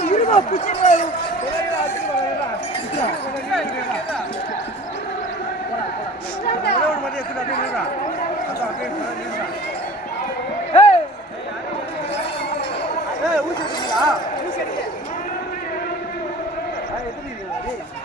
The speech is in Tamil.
ஊசி அடிக்கிறீங்களா ஊசி அடிக்க எத்தனை